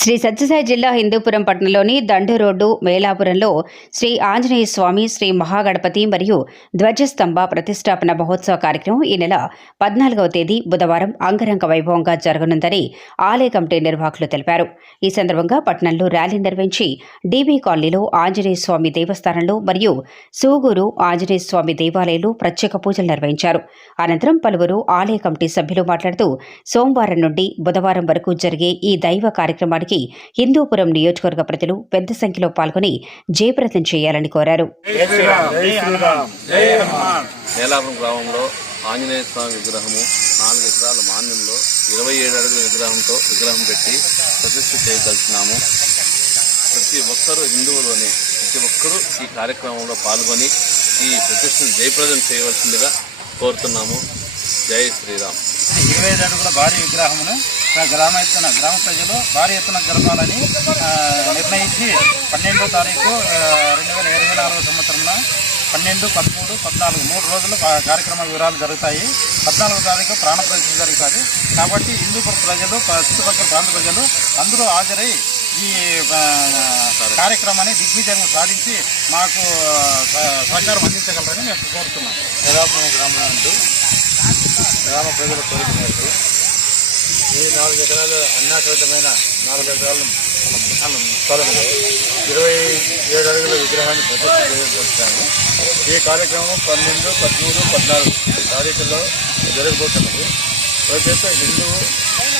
శ్రీ సత్యసాయి జిల్లా హిందూపురం పట్టణంలోని దండు రోడ్డు మేలాపురంలో శ్రీ ఆంజనేయ స్వామి శ్రీ మహాగణపతి మరియు ధ్వజస్తంభ ప్రతిష్టాపన మహోత్సవ కార్యక్రమం ఈ నెల పద్నాలుగవ తేదీ బుధవారం అంగరంగ వైభవంగా జరగనుందని ఆలయ కమిటీ నిర్వాహకులు తెలిపారు. ఈ సందర్భంగా పట్టణంలో ర్యాలీ నిర్వహించి డీబీ కాలనీలో ఆంజనేయ స్వామి దేవస్థానంలో మరియు సూగూరు ఆంజనేయ స్వామి దేవాలయంలో ప్రత్యేక పూజలు నిర్వహించారు. అనంతరం పలువురు ఆలయ కమిటీ సభ్యులు మాట్లాడుతూ సోమవారం నుండి బుధవారం వరకు జరిగే ఈ దైవ కార్యక్రమానికి హిందూపురం నియోజకవర్గ ప్రజలు పెద్ద సంఖ్యలో పాల్గొని జయప్రదం చేయాలని కోరారు. గ్రామంలో ఆంజనేయ స్వామి విగ్రహము నాలుగు ఎకరాల మాన్యంలో ఇరవై ఏడు అడుగుల విగ్రహంతో విగ్రహం పెట్టి ప్రతిష్ఠ చేయదలుచున్నాము. ప్రతి ఒక్కరూ హిందువులోని ప్రతి ఒక్కరూ ఈ కార్యక్రమంలో పాల్గొని ఈ ప్రతిష్టను జయప్రదం చేయవలసిందిగా కోరుతున్నాము. జై శ్రీరామ్. ఇరవై ఐదు అడుగుల భారీ విగ్రహమును గ్రామ ఎత్తున గ్రామ ప్రజలు భారీ ఎత్తున జరపాలని నిర్ణయించి పన్నెండో తారీఖు రెండు వేల ఇరవై నాలుగో సంవత్సరంలో పన్నెండు పదమూడు పద్నాలుగు మూడు రోజులు కార్యక్రమ వివరాలు జరుగుతాయి. పద్నాలుగో తారీఖు ప్రాణ ప్రతిష్ఠ జరుగుతుంది. కాబట్టి హిందూపుర ప్రజలు చుట్టుపక్కల ప్రాంత ప్రజలు అందరూ హాజరై ఈ కార్యక్రమాన్ని దిగ్విజయం సాధించి మాకు సహకారం అందించగలరని మేము కోరుతున్నాం. గ్రామ ప్రజల కోరిక మేరకు ఈ నాలుగు ఎకరాలు అన్నాకృతమైన నాలుగు ఎకరాలు స్థలంలో ఇరవై ఏడు అడుగుల విగ్రహాన్ని చేయబోతున్నాము ఈ కార్యక్రమం పన్నెండు పదమూడు పద్నాలుగు తారీఖుల్లో జరగబోతున్నది. ప్రతి ఒక్క హిందువు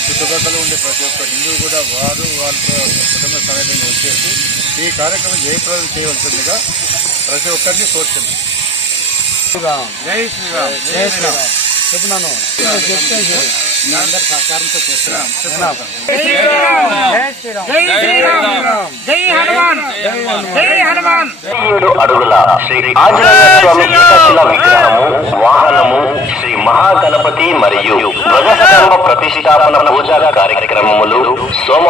చుట్టుపక్కల ఉండే ప్రతి ఒక్క హిందువు కూడా వారు వాళ్ళతో కుటుంబ సమేతంగా వచ్చేసి ఈ కార్యక్రమం జయప్రదం చేయవలసిందిగా ప్రతి ఒక్కరిని కోరుతున్నాం జై శ్రీరామ్. జై శ్రీరామ్. చెప్తున్నాను మీ అడుగుల శ్రీ ఆంజనేయ విగ్రహము వాహనము శ్రీ మహాగణపతి మరియు ధ్వజస్తంభ ప్రతిష్టాపన పూజా కార్యక్రమములు సోమ